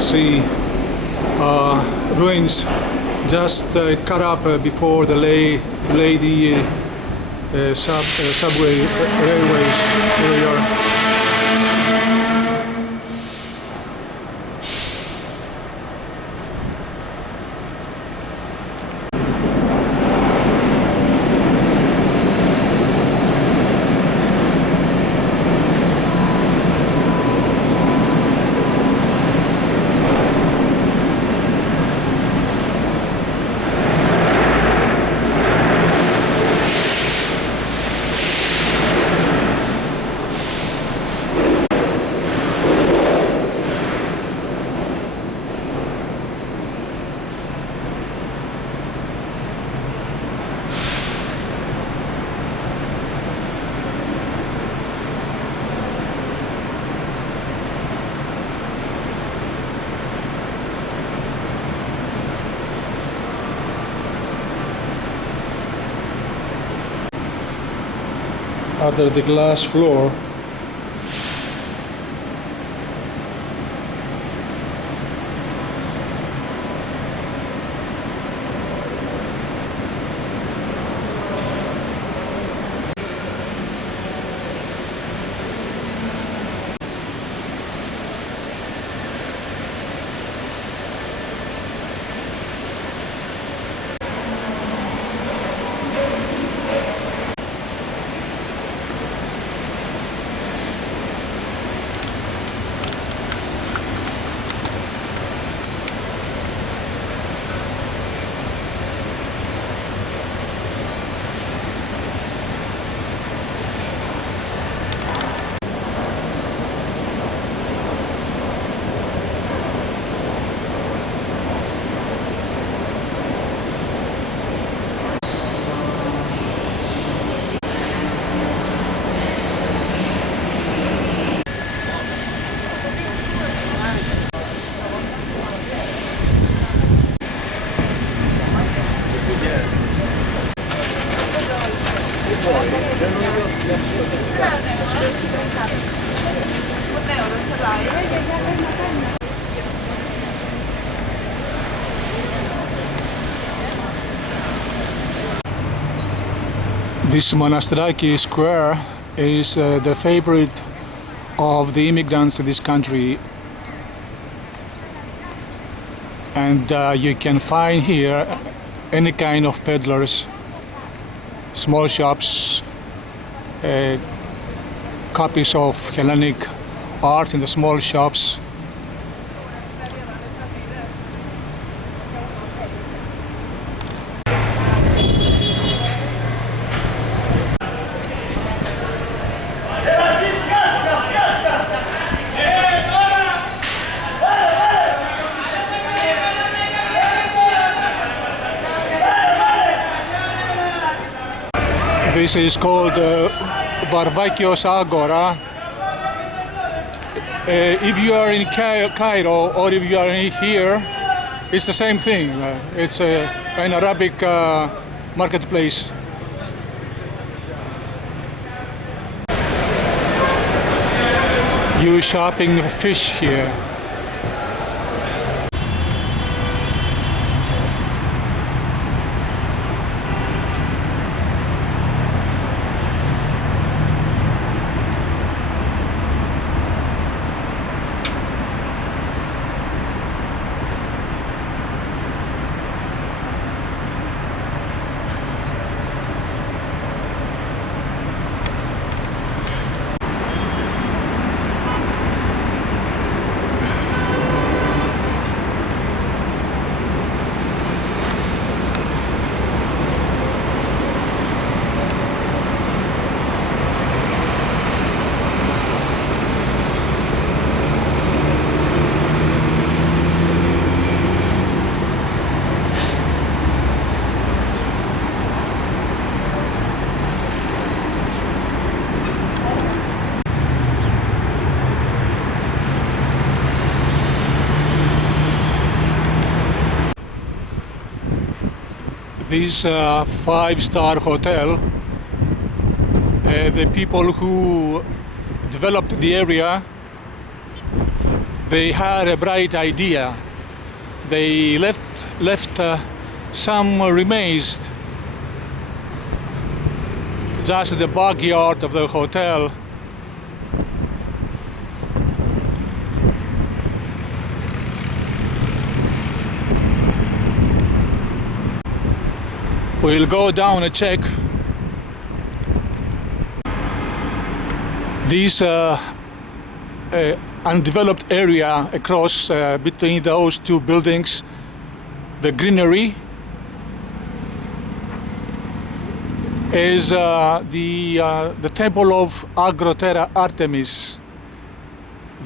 see ruins just cut up before the lay the subway railways. Here we are. Under the glass floor. This Monastiraki square is the favorite of the immigrants in this country, and you can find here any kind of peddlers, small shops, copies of Hellenic art in the small shops. This is called Varvakios Agora. If you are in Cairo or if you are here, it's the same thing. It's an Arabic marketplace. You shopping fish here. This five-star hotel, the people who developed the area, they had a bright idea. They left some remains just in the backyard of the hotel. We'll go down and check. This undeveloped area across between those two buildings, the greenery, is the temple of Agrotera Artemis.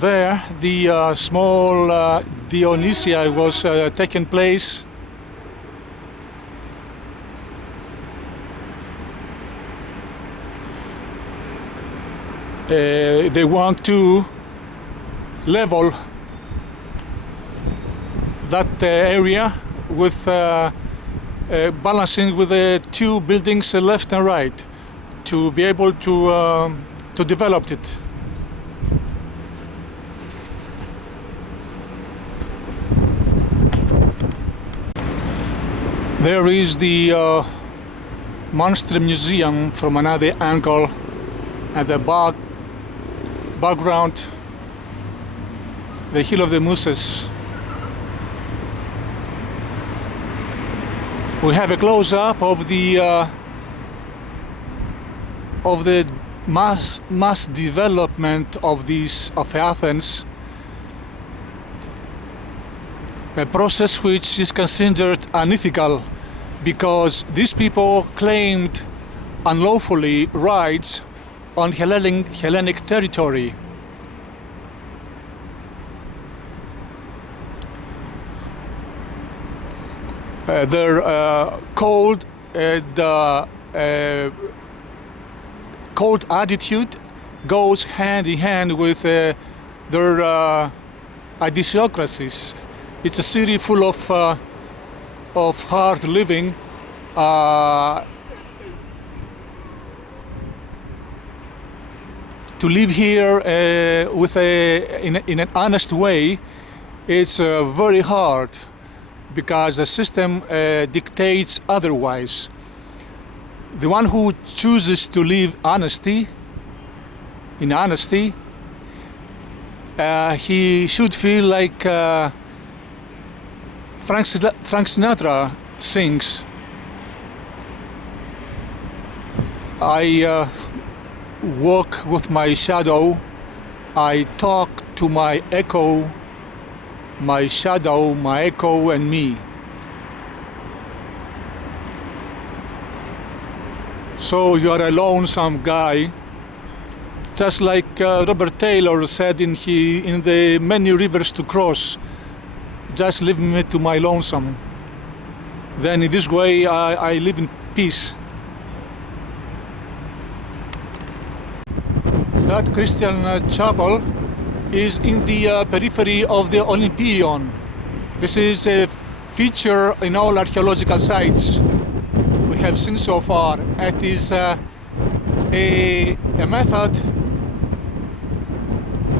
There, the small Dionysia was taking place. They want to level that area with balancing with the two buildings left and right to be able to develop it. There is the Monster Museum from another angle at the background, the Hill of the Muses. We have a close-up of the mass development of Athens, a process which is considered unethical because these people claimed unlawfully rights on Hellenic territory. Their cold attitude goes hand in hand with their idiocracies. It's a city full of hard living. To live here in an honest way, it's very hard because the system dictates otherwise. The one who chooses to live in honesty, he should feel like Frank Sinatra sings. I walk with my shadow, I talk to my echo, my shadow, my echo and me. So you are a lonesome guy, just like Robert Taylor said in the Many Rivers to Cross, just leave me to my lonesome. Then in this way I live in peace. That Christian chapel is in the periphery of the Olympion. This is a feature in all archaeological sites we have seen so far. It is a method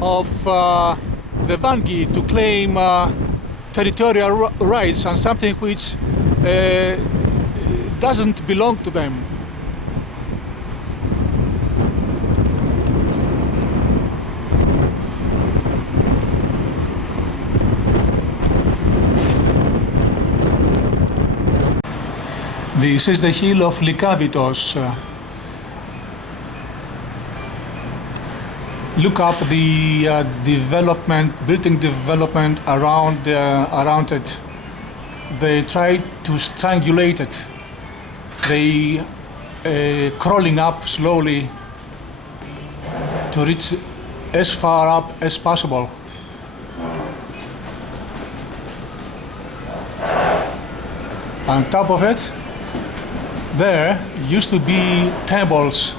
of the Vangi to claim territorial rights on something which doesn't belong to them. This is the hill of Lycavitos. Look up the building development around it. They try to strangulate it. They crawling up slowly to reach as far up as possible. On top of it, there used to be temples.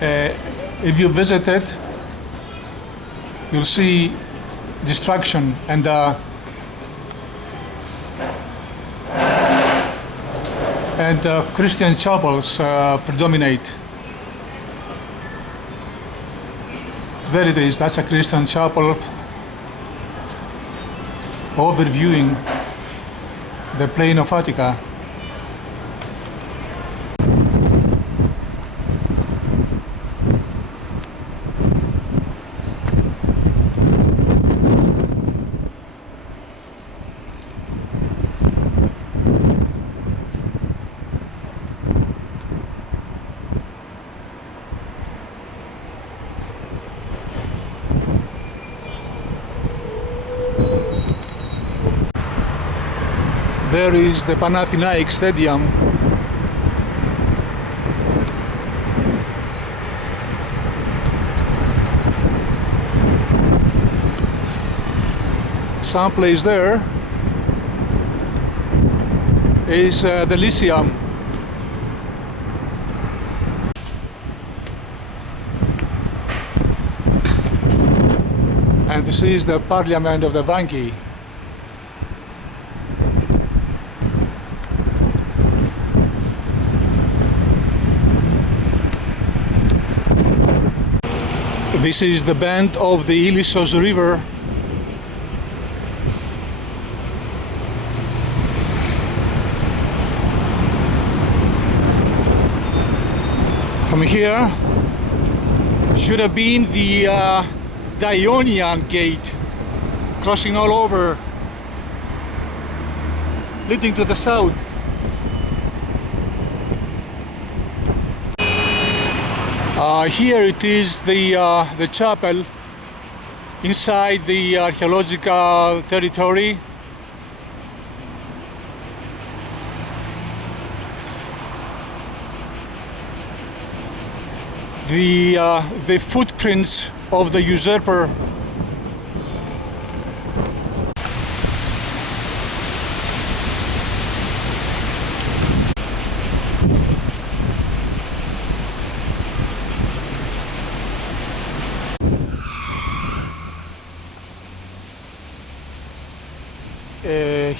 If you visit it, you'll see destruction and Christian chapels predominate. There it is, that's a Christian chapel overviewing the plain of Attica. There is the Panathinaik Stadium. Someplace there is the Lyceum. And this is the Parliament of the Vanki. This is the bend of the Ilissos River. From here should have been the Ionian gate, crossing all over, leading to the south. Here it is the chapel inside the archaeological territory. The footprints of the usurper.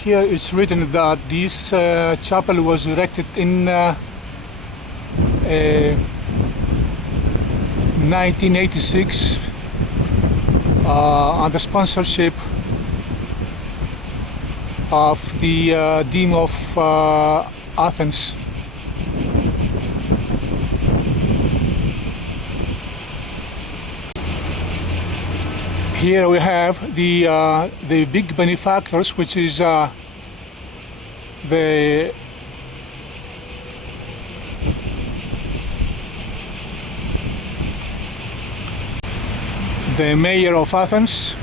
Here it's written that this chapel was erected in 1986 under sponsorship of the Deme of Athens. Here we have the big benefactors, which is the mayor of Athens,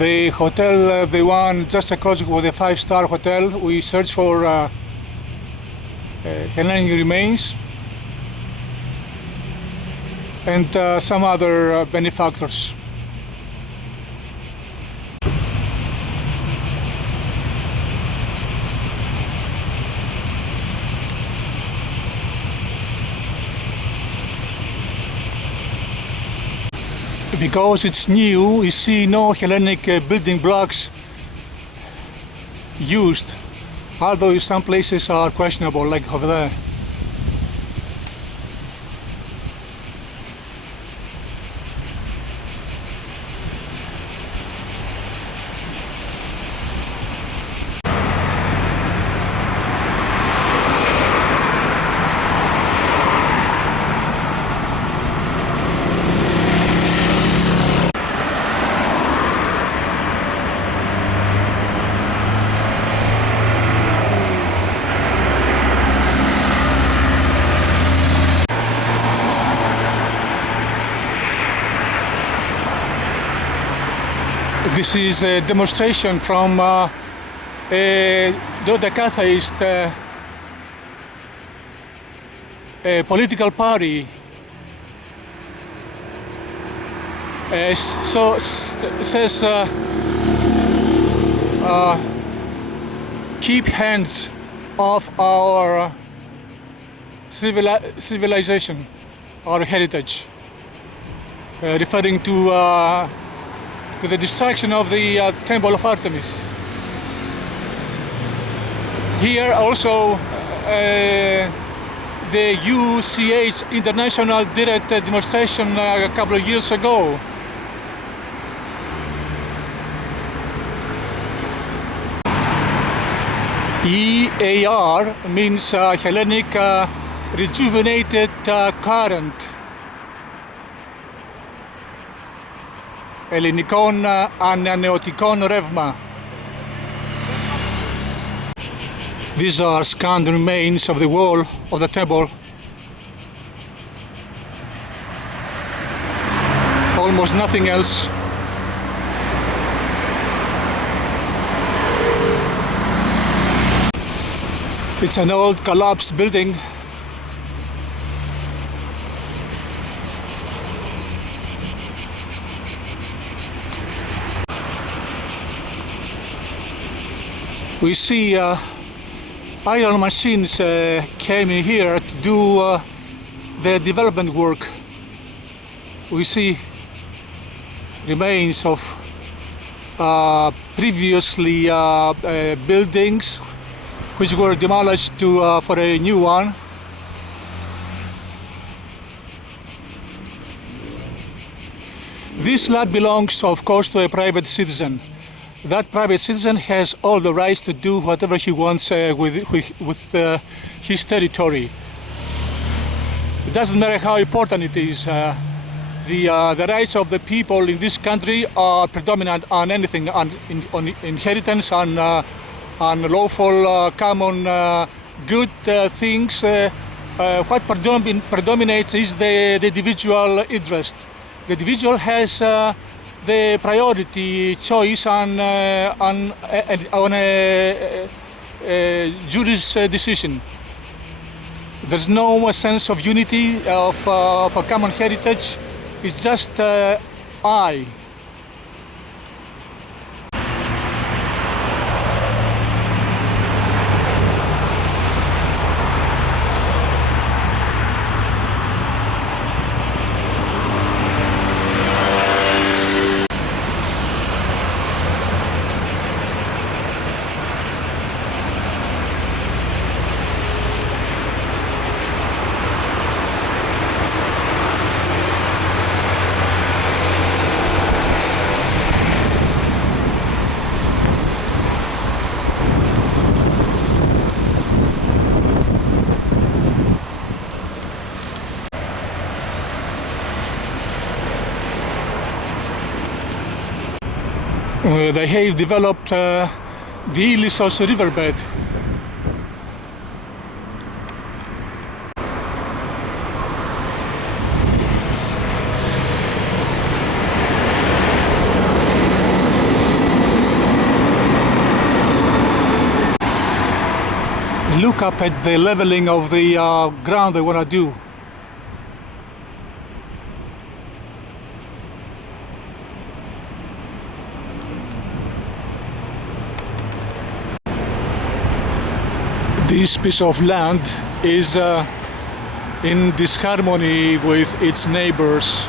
the hotel, the one just across with the 5-star hotel. We searched for Hellenic remains, and some other benefactors. Because it's new, you see no Hellenic building blocks used, although some places are questionable, like over there. This is a demonstration from a dodecatheist political party. So says keep hands off our civilization, our heritage, referring to the destruction of the temple of Artemis. Here also the UCH International did a demonstration a couple of years ago. EAR means Hellenic rejuvenated current. Ελληνικών ανανεωτικών ρεύμα. These are scanned remains of the wall of the temple. Almost nothing else. It's an old collapsed building. We see iron machines came in here to do the development work. We see remains of previously buildings which were demolished for a new one. This land belongs, of course, to a private citizen. That private citizen has all the rights to do whatever he wants with his territory. It doesn't matter how important it is. The rights of the people in this country are predominant on anything, on inheritance, on lawful common good things. What predominates is the individual interest. The individual has the priority choice on a jury's decision. There's no sense of unity, of a common heritage. It's just I. They have developed the Ilissos riverbed. Look up at the leveling of the ground they want to do. This piece of land is in disharmony with its neighbors.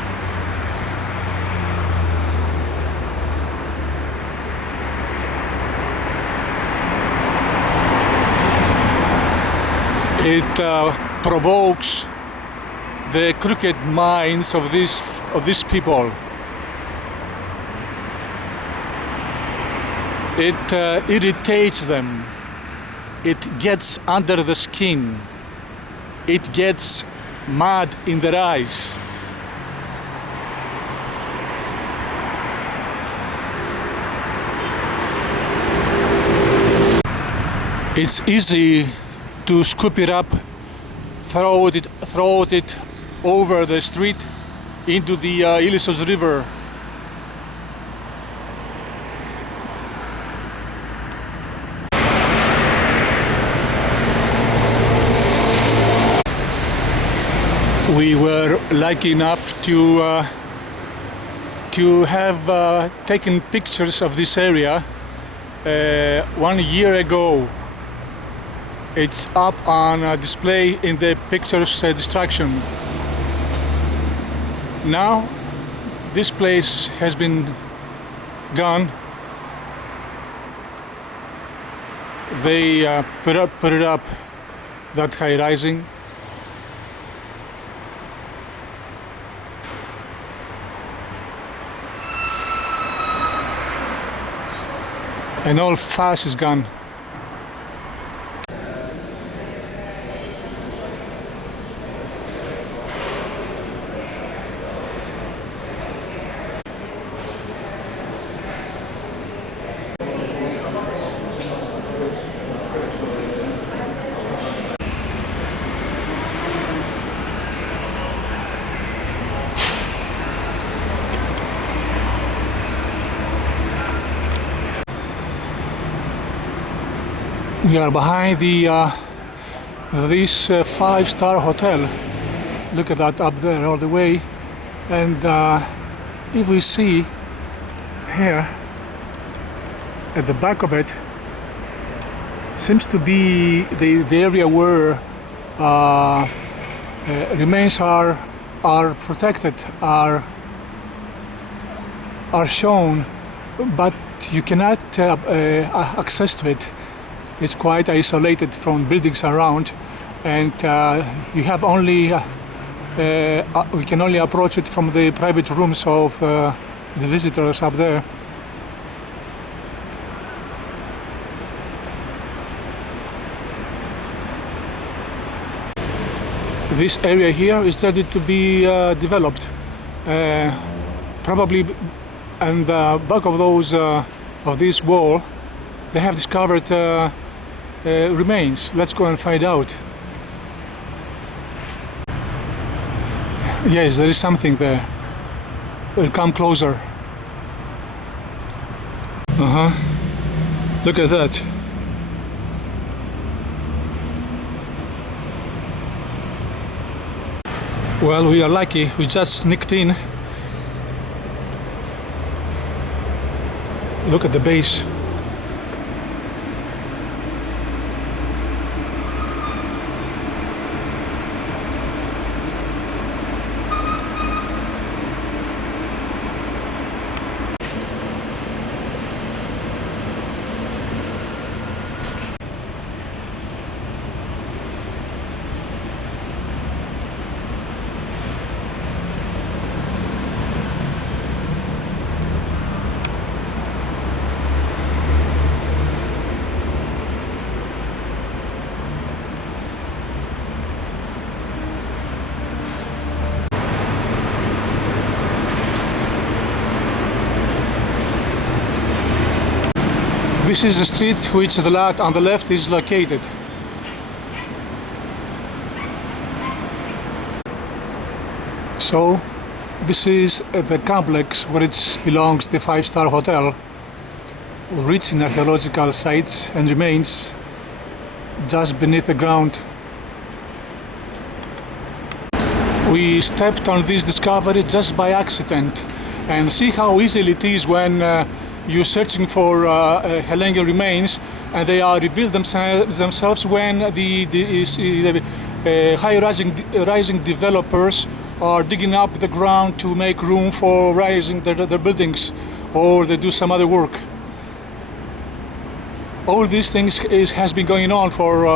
It provokes the crooked minds of these people. It irritates them. It gets under the skin. It gets mud in their eyes. It's easy to scoop it up, throw it over the street into the Ilissos River. We were lucky enough to have taken pictures of this area 1 year ago. It's up on display in the pictures distraction. Now this place has been gone. They put it up that high rising. And all fuss is gone. We are behind this 5-star hotel. Look at that up there all the way. And if we see here at the back of it, seems to be the area where remains are protected, are shown, but you cannot access to it. It's quite isolated from buildings around, and you have only we can only approach it from the private rooms of the visitors up there. This area here is ready to be developed. Probably on the back of those of this wall, they have discovered remains. Let's go and find out. Yes, there is something there. We'll come closer. Look at that. Well, we are lucky. We just sneaked in. Look at the base. This is the street which the lot on the left is located. So this is the complex where it belongs, the 5-star hotel, rich in archaeological sites and remains just beneath the ground. We stepped on this discovery just by accident, and see how easily it is when you're searching for Hellenic remains, and they are revealed themselves when the high-rising developers are digging up the ground to make room for rising their buildings, or they do some other work. All these things has been going on for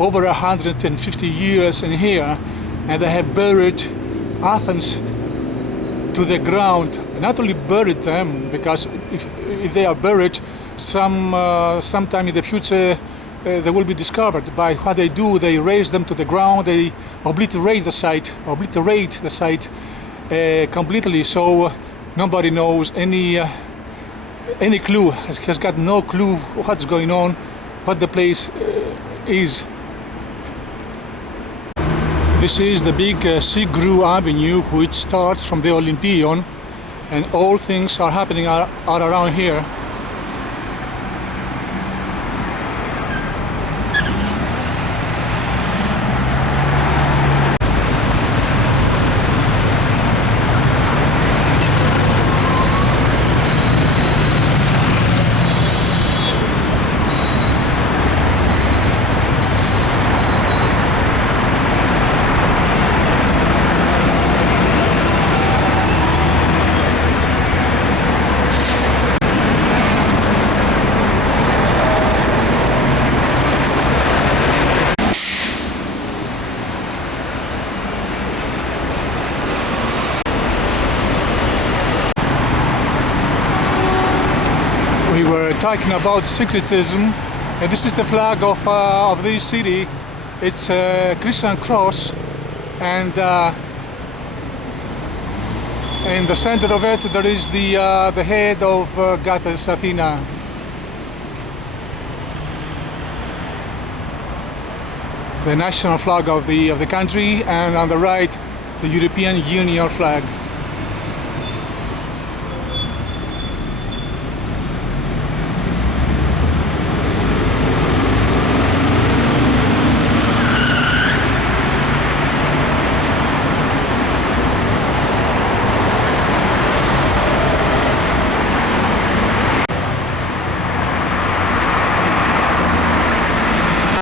over 150 years in here, and they have buried Athens to the ground. Not only buried them, because if they are buried, sometime in the future they will be discovered. By what they do, they raise them to the ground, they obliterate the site completely, so nobody knows any clue, has got no clue what's going on, what the place is. This is the big Sigru Avenue, which starts from the Olympion, and all things are happening are around here. Talking about secretism, and this is the flag of this city. It's a Christian cross, and in the center of it there is the head of goddess Athena. The national flag of the country, and on the right the European Union flag.